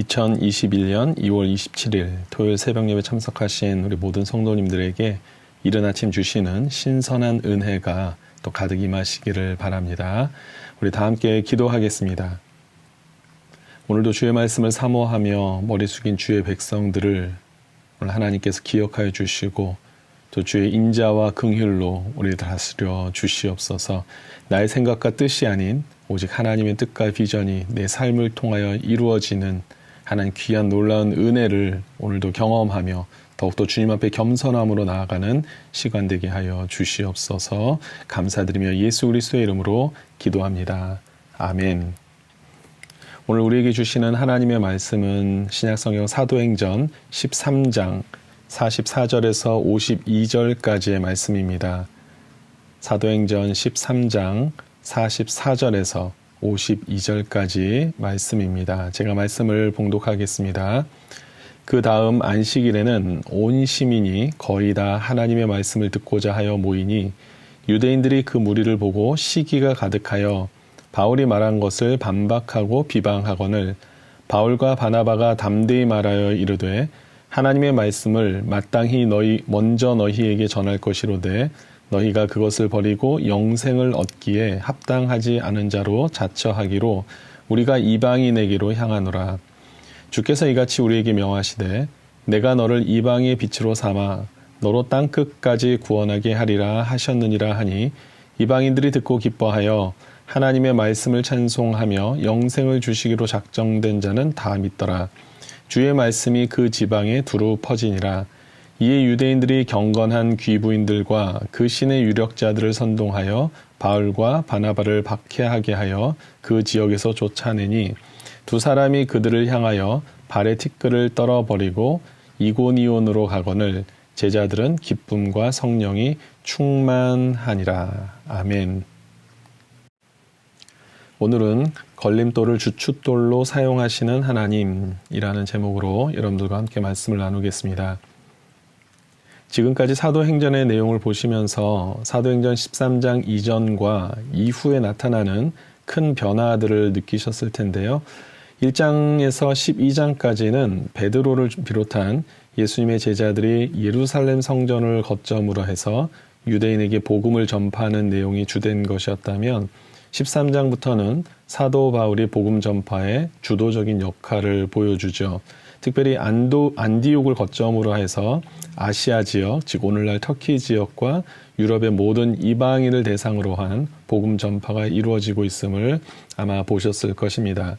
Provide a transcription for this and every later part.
(2021년 2월 27일) 토요일 새벽 예배 참석하신 우리 모든 성도님들에게 이른 아침 주시는 신선한 은혜가 또 가득 임하시기를 바랍니다. 우리 다 함께 기도하겠습니다. 오늘도 주의 말씀을 사모하며 머리 숙인 주의 백성들을 오늘 하나님께서 기억하여 주시고 또 주의 인자와 긍휼로 우리를 다스려 주시옵소서. 나의 생각과 뜻이 아닌 오직 하나님의 뜻과 비전이 내 삶을 통하여 이루어지는 하나님 귀한 놀라운 은혜를 오늘도 경험하며 더욱더 주님 앞에 겸손함으로 나아가는 시간 되게 하여 주시옵소서. 감사드리며 예수 그리스도의 이름으로 기도합니다. 아멘. 오늘 우리에게 주시는 하나님의 말씀은 신약성경 사도행전 13장 44절에서 52절까지의 말씀입니다. 사도행전 13장 44절에서 52절까지 말씀입니다. 제가 말씀을 봉독하겠습니다. 그 다음 안식일에는 온 시민이 거의 다 하나님의 말씀을 듣고자 하여 모이니 유대인들이 그 무리를 보고 시기가 가득하여 바울이 말한 것을 반박하고 비방하거늘 바울과 바나바가 담대히 말하여 이르되 하나님의 말씀을 마땅히 먼저 너희에게 전할 것이로되 너희가 그것을 버리고 영생을 얻기에 합당하지 않은 자로 자처하기로 우리가 이방인에게로 향하노라. 주께서 이같이 우리에게 명하시되 내가 너를 이방의 빛으로 삼아 너로 땅끝까지 구원하게 하리라 하셨느니라 하니 이방인들이 듣고 기뻐하여 하나님의 말씀을 찬송하며 영생을 주시기로 작정된 자는 다 믿더라. 주의 말씀이 그 지방에 두루 퍼지니라. 이에 유대인들이 경건한 귀부인들과 그 신의 유력자들을 선동하여 바울과 바나바를 박해하게 하여 그 지역에서 쫓아내니 두 사람이 그들을 향하여 발의 티끌을 떨어버리고 이고니온으로 가거늘 제자들은 기쁨과 성령이 충만하니라. 아멘. 오늘은 걸림돌을 주춧돌로 사용하시는 하나님이라는 제목으로 여러분들과 함께 말씀을 나누겠습니다. 지금까지 사도행전의 내용을 보시면서 사도행전 13장 이전과 이후에 나타나는 큰 변화들을 느끼셨을 텐데요. 1장에서 12장까지는 베드로를 비롯한 예수님의 제자들이 예루살렘 성전을 거점으로 해서 유대인에게 복음을 전파하는 내용이 주된 것이었다면 13장부터는 사도 바울이 복음 전파의 주도적인 역할을 보여주죠. 특별히 안디옥을 거점으로 해서 아시아 지역, 즉 오늘날 터키 지역과 유럽의 모든 이방인을 대상으로 한 복음 전파가 이루어지고 있음을 아마 보셨을 것입니다.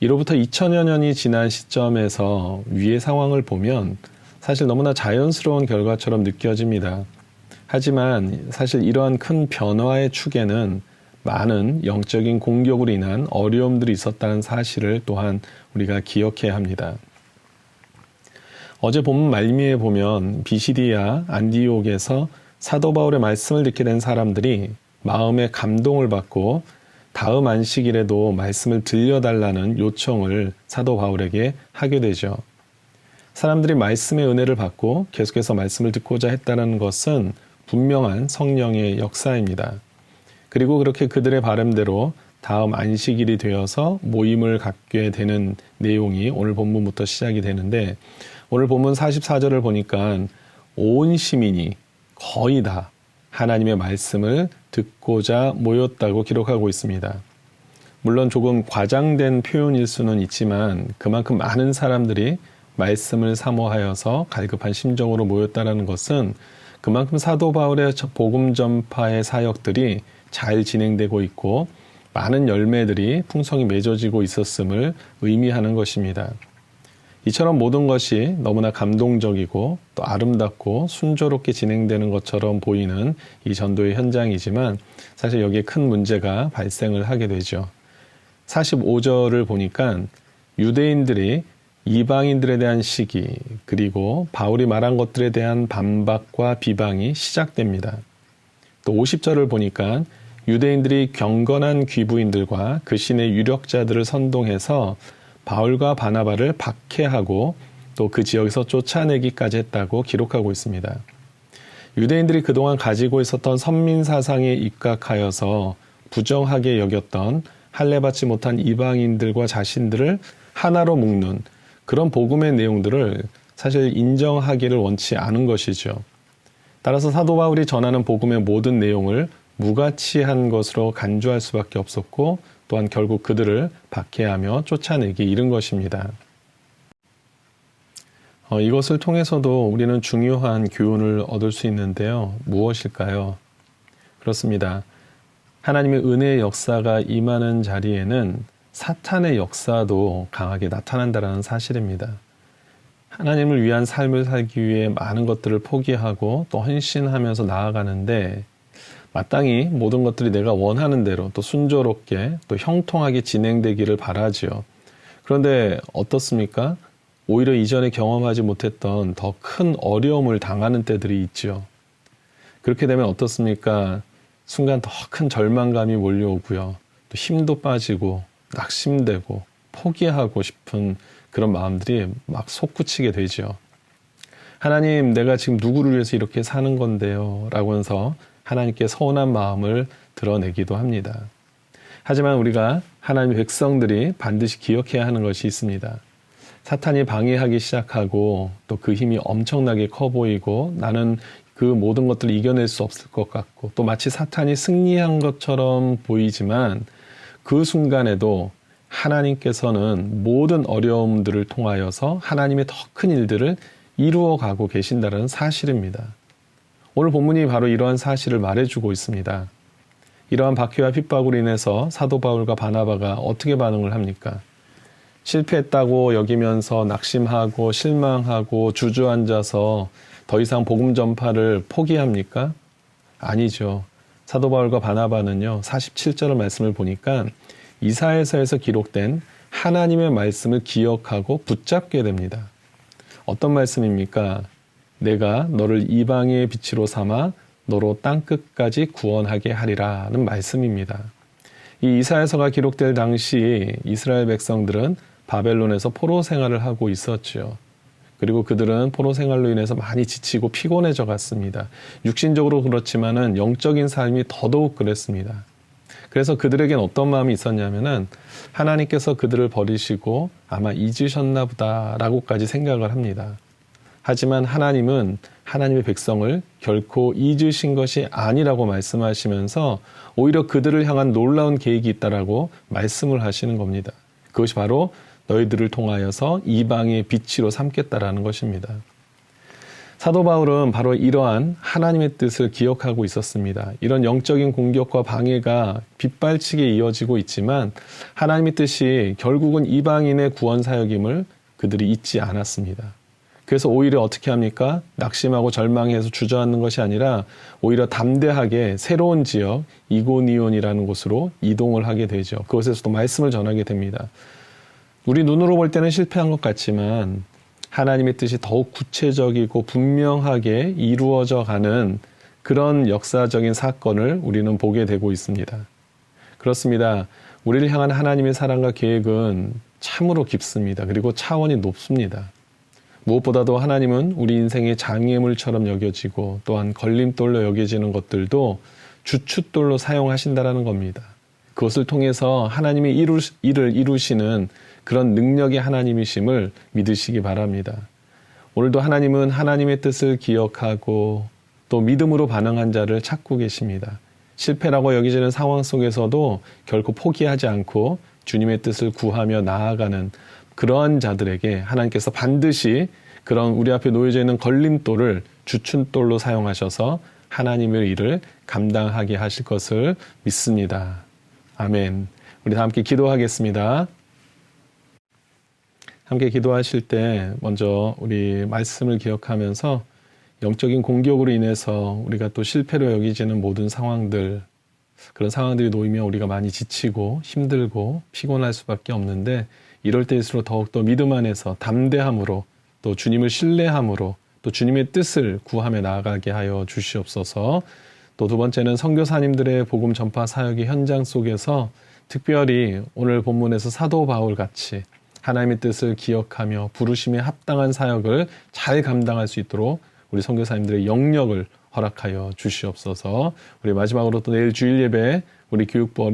이로부터 2000여 년이 지난 시점에서 위의 상황을 보면 사실 너무나 자연스러운 결과처럼 느껴집니다. 하지만 사실 이러한 큰 변화의 축에는 많은 영적인 공격으로 인한 어려움들이 있었다는 사실을 또한 우리가 기억해야 합니다. 어제 본문 말미에 보면 비시디아 안디옥에서 사도 바울의 말씀을 듣게 된 사람들이 마음의 감동을 받고 다음 안식일에도 말씀을 들려달라는 요청을 사도 바울에게 하게 되죠. 사람들이 말씀의 은혜를 받고 계속해서 말씀을 듣고자 했다는 것은 분명한 성령의 역사입니다. 그리고 그렇게 그들의 바람대로 다음 안식일이 되어서 모임을 갖게 되는 내용이 오늘 본문부터 시작이 되는데, 오늘 본문 44절을 보니까 온 시민이 거의 다 하나님의 말씀을 듣고자 모였다고 기록하고 있습니다. 물론 조금 과장된 표현일 수는 있지만 그만큼 많은 사람들이 말씀을 사모하여서 갈급한 심정으로 모였다는 것은 그만큼 사도 바울의 복음 전파의 사역들이 잘 진행되고 있고 많은 열매들이 풍성히 맺어지고 있었음을 의미하는 것입니다. 이처럼 모든 것이 너무나 감동적이고 또 아름답고 순조롭게 진행되는 것처럼 보이는 이 전도의 현장이지만 사실 여기에 큰 문제가 발생을 하게 되죠. 45절을 보니까 유대인들이 이방인들에 대한 시기, 그리고 바울이 말한 것들에 대한 반박과 비방이 시작됩니다. 또 50절을 보니까 유대인들이 경건한 귀부인들과 그 신의 유력자들을 선동해서 바울과 바나바를 박해하고 또 그 지역에서 쫓아내기까지 했다고 기록하고 있습니다. 유대인들이 그동안 가지고 있었던 선민 사상에 입각하여서 부정하게 여겼던 할례받지 못한 이방인들과 자신들을 하나로 묶는 그런 복음의 내용들을 사실 인정하기를 원치 않은 것이죠. 따라서 사도 바울이 전하는 복음의 모든 내용을 무가치한 것으로 간주할 수밖에 없었고 또한 결국 그들을 박해하며 쫓아내기 이른 것입니다. 이것을 통해서도 우리는 중요한 교훈을 얻을 수 있는데요. 무엇일까요? 그렇습니다. 하나님의 은혜의 역사가 임하는 자리에는 사탄의 역사도 강하게 나타난다는 사실입니다. 하나님을 위한 삶을 살기 위해 많은 것들을 포기하고 또 헌신하면서 나아가는데 마땅히 모든 것들이 내가 원하는 대로 또 순조롭게 또 형통하게 진행되기를 바라지요. 그런데 어떻습니까? 오히려 이전에 경험하지 못했던 더 큰 어려움을 당하는 때들이 있죠. 그렇게 되면 어떻습니까? 순간 더 큰 절망감이 몰려오고요. 또 힘도 빠지고 낙심되고 포기하고 싶은 그런 마음들이 막 솟구치게 되죠. 하나님, 내가 지금 누구를 위해서 이렇게 사는 건데요? 라고 해서 하나님께 서운한 마음을 드러내기도 합니다. 하지만 우리가 하나님의 백성들이 반드시 기억해야 하는 것이 있습니다. 사탄이 방해하기 시작하고 또 그 힘이 엄청나게 커 보이고 나는 그 모든 것들을 이겨낼 수 없을 것 같고 또 마치 사탄이 승리한 것처럼 보이지만 그 순간에도 하나님께서는 모든 어려움들을 통하여서 하나님의 더 큰 일들을 이루어가고 계신다는 사실입니다. 오늘 본문이 바로 이러한 사실을 말해주고 있습니다. 이러한 박해와 핍박으로 인해서 사도 바울과 바나바가 어떻게 반응을 합니까? 실패했다고 여기면서 낙심하고 실망하고 주저앉아서 더 이상 복음 전파를 포기합니까? 아니죠. 사도 바울과 바나바는요, 47절의 말씀을 보니까 이사야서에서 기록된 하나님의 말씀을 기억하고 붙잡게 됩니다. 어떤 말씀입니까? 내가 너를 이방의 빛으로 삼아 너로 땅끝까지 구원하게 하리라는 말씀입니다. 이 이사야서가 기록될 당시 이스라엘 백성들은 바벨론에서 포로 생활을 하고 있었죠. 그리고 그들은 포로 생활로 인해서 많이 지치고 피곤해져 갔습니다. 육신적으로 그렇지만은 영적인 삶이 더더욱 그랬습니다. 그래서 그들에겐 어떤 마음이 있었냐면은 하나님께서 그들을 버리시고 아마 잊으셨나 보다라고까지 생각을 합니다. 하지만 하나님은 하나님의 백성을 결코 잊으신 것이 아니라고 말씀하시면서 오히려 그들을 향한 놀라운 계획이 있다라고 말씀을 하시는 겁니다. 그것이 바로 너희들을 통하여서 이방의 빛으로 삼겠다라는 것입니다. 사도 바울은 바로 이러한 하나님의 뜻을 기억하고 있었습니다. 이런 영적인 공격과 방해가 빗발치게 이어지고 있지만 하나님의 뜻이 결국은 이방인의 구원 사역임을 그들이 잊지 않았습니다. 그래서 오히려 어떻게 합니까? 낙심하고 절망해서 주저앉는 것이 아니라 오히려 담대하게 새로운 지역 이고니온이라는 곳으로 이동을 하게 되죠. 그곳에서도 말씀을 전하게 됩니다. 우리 눈으로 볼 때는 실패한 것 같지만 하나님의 뜻이 더욱 구체적이고 분명하게 이루어져 가는 그런 역사적인 사건을 우리는 보게 되고 있습니다. 그렇습니다. 우리를 향한 하나님의 사랑과 계획은 참으로 깊습니다. 그리고 차원이 높습니다. 무엇보다도 하나님은 우리 인생의 장애물처럼 여겨지고 또한 걸림돌로 여겨지는 것들도 주춧돌로 사용하신다라는 겁니다. 그것을 통해서 하나님이 일을 이루시는 그런 능력의 하나님이심을 믿으시기 바랍니다. 오늘도 하나님은 하나님의 뜻을 기억하고 또 믿음으로 반응한 자를 찾고 계십니다. 실패라고 여기지는 상황 속에서도 결코 포기하지 않고 주님의 뜻을 구하며 나아가는 그러한 자들에게 하나님께서 반드시 그런 우리 앞에 놓여져 있는 걸림돌을 주춧돌로 사용하셔서 하나님의 일을 감당하게 하실 것을 믿습니다. 아멘. 우리 다 함께 기도하겠습니다. 함께 기도하실 때 먼저 우리 말씀을 기억하면서 영적인 공격으로 인해서 우리가 또 실패로 여기지는 모든 상황들, 그런 상황들이 놓이면 우리가 많이 지치고 힘들고 피곤할 수밖에 없는데 이럴 때일수록 더욱더 믿음 안에서 담대함으로 또 주님을 신뢰함으로 또 주님의 뜻을 구하며 나아가게 하여 주시옵소서. 또 두 번째는 선교사님들의 복음 전파 사역의 현장 속에서 특별히 오늘 본문에서 사도 바울 같이 하나님의 뜻을 기억하며 부르심에 합당한 사역을 잘 감당할 수 있도록 우리 선교사님들의 영역을 허락하여 주시옵소서. 우리 마지막으로 또 내일 주일 예배 우리 교육부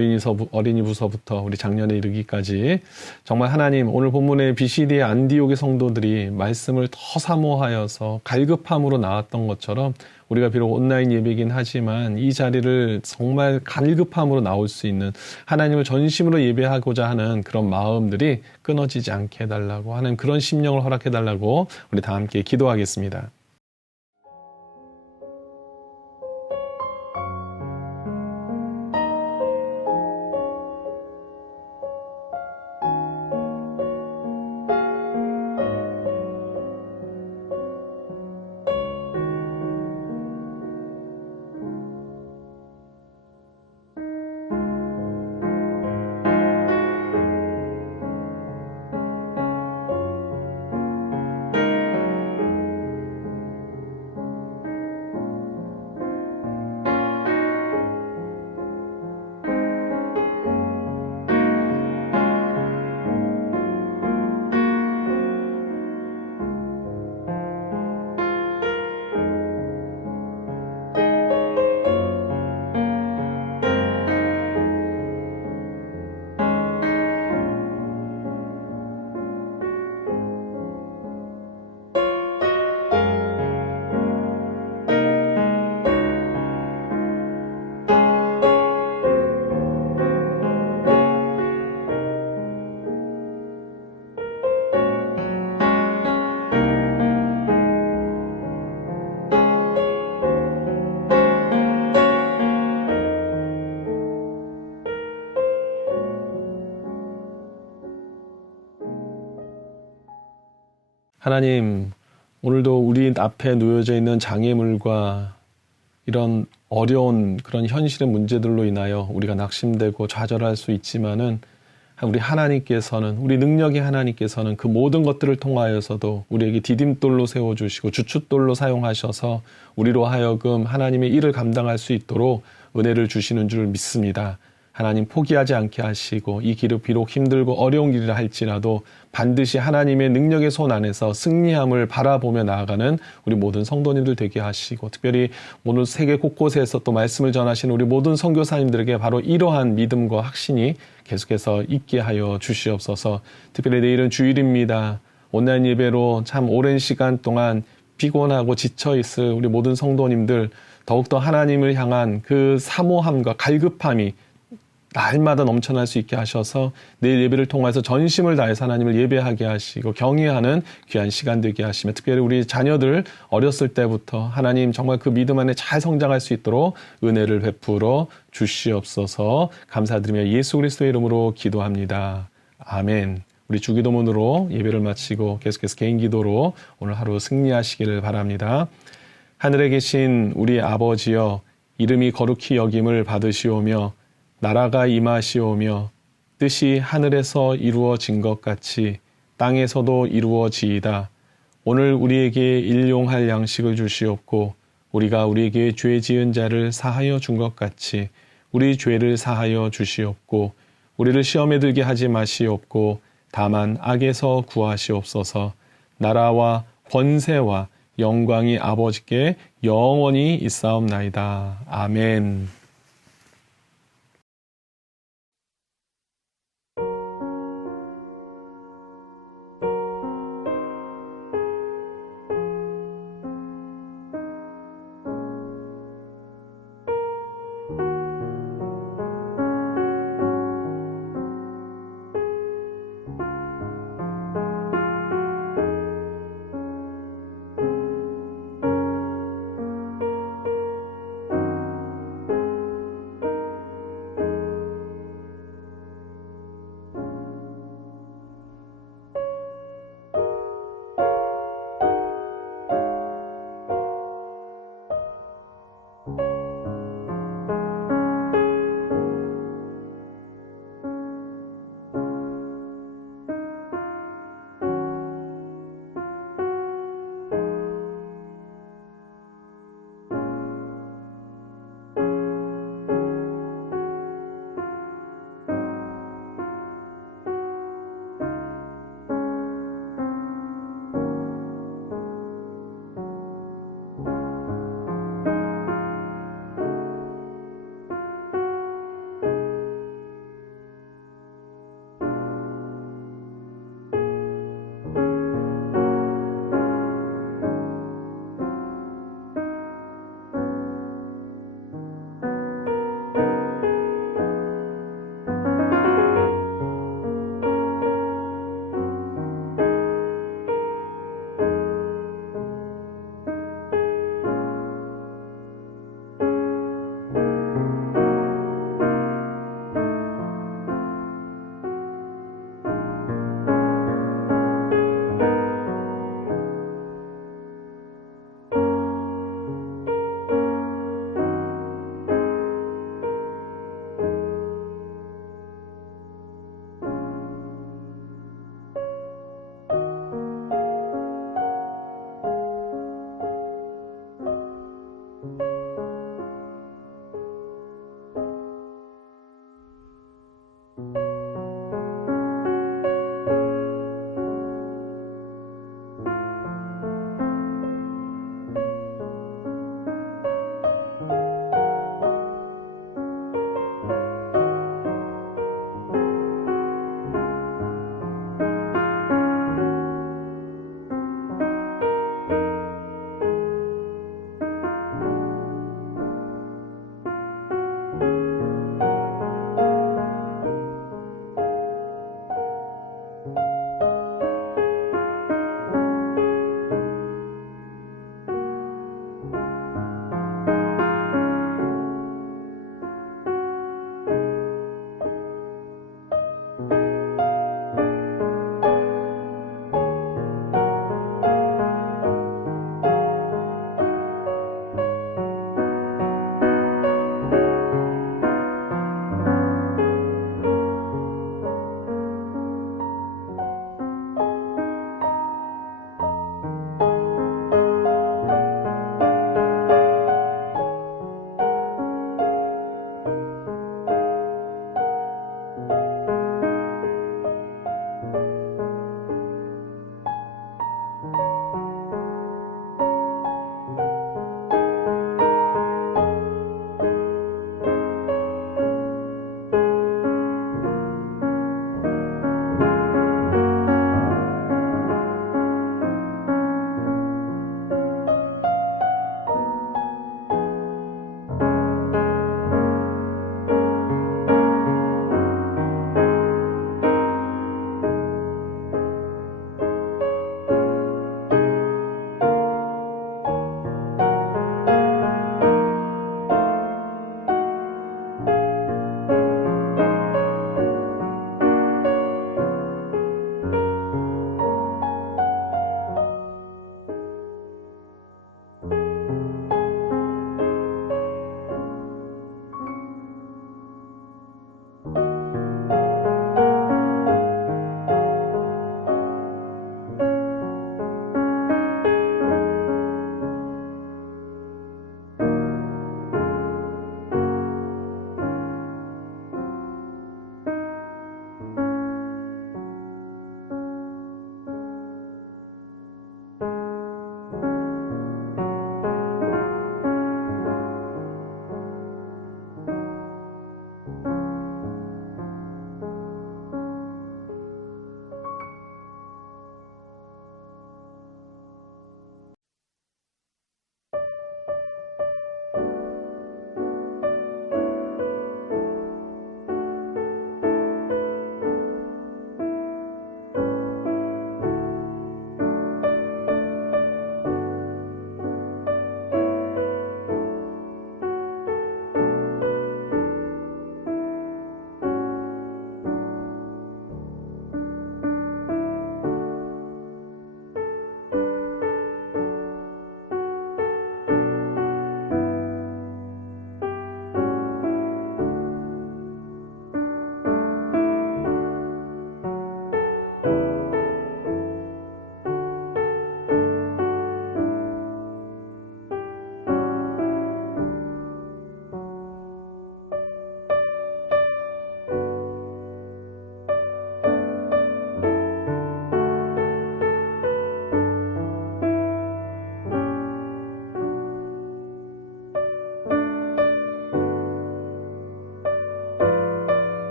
어린이부서부터 우리 작년에 이르기까지 정말 하나님 오늘 본문의 BCD의 안디옥의 성도들이 말씀을 더 사모하여서 갈급함으로 나왔던 것처럼 우리가 비록 온라인 예배이긴 하지만 이 자리를 정말 갈급함으로 나올 수 있는 하나님을 전심으로 예배하고자 하는 그런 마음들이 끊어지지 않게 해달라고 하는 그런 심령을 허락해달라고 우리 다 함께 기도하겠습니다. 하나님, 오늘도 우리 앞에 놓여져 있는 장애물과 이런 어려운 그런 현실의 문제들로 인하여 우리가 낙심되고 좌절할 수 있지만은 우리 하나님께서는, 우리 능력의 하나님께서는 그 모든 것들을 통하여서도 우리에게 디딤돌로 세워주시고 주춧돌로 사용하셔서 우리로 하여금 하나님의 일을 감당할 수 있도록 은혜를 주시는 줄 믿습니다. 하나님 포기하지 않게 하시고 이 길이 비록 힘들고 어려운 길이라 할지라도 반드시 하나님의 능력의 손 안에서 승리함을 바라보며 나아가는 우리 모든 성도님들 되게 하시고 특별히 오늘 세계 곳곳에서 또 말씀을 전하시는 우리 모든 선교사님들에게 바로 이러한 믿음과 확신이 계속해서 있게 하여 주시옵소서. 특별히 내일은 주일입니다. 온라인 예배로 참 오랜 시간 동안 피곤하고 지쳐있을 우리 모든 성도님들 더욱더 하나님을 향한 그 사모함과 갈급함이 날마다 넘쳐날 수 있게 하셔서 내일 예배를 통해서 전심을 다해서 하나님을 예배하게 하시고 경외하는 귀한 시간 되게 하시며 특별히 우리 자녀들 어렸을 때부터 하나님 정말 그 믿음 안에 잘 성장할 수 있도록 은혜를 베풀어 주시옵소서. 감사드리며 예수 그리스도의 이름으로 기도합니다. 아멘. 우리 주기도문으로 예배를 마치고 계속해서 개인 기도로 오늘 하루 승리하시기를 바랍니다. 하늘에 계신 우리 아버지여, 이름이 거룩히 여김을 받으시오며 나라가 임하시오며 뜻이 하늘에서 이루어진 것 같이 땅에서도 이루어지이다. 오늘 우리에게 일용할 양식을 주시옵고 우리가 우리에게 죄 지은 자를 사하여 준 것 같이 우리 죄를 사하여 주시옵고 우리를 시험에 들게 하지 마시옵고 다만 악에서 구하시옵소서. 나라와 권세와 영광이 아버지께 영원히 있사옵나이다. 아멘.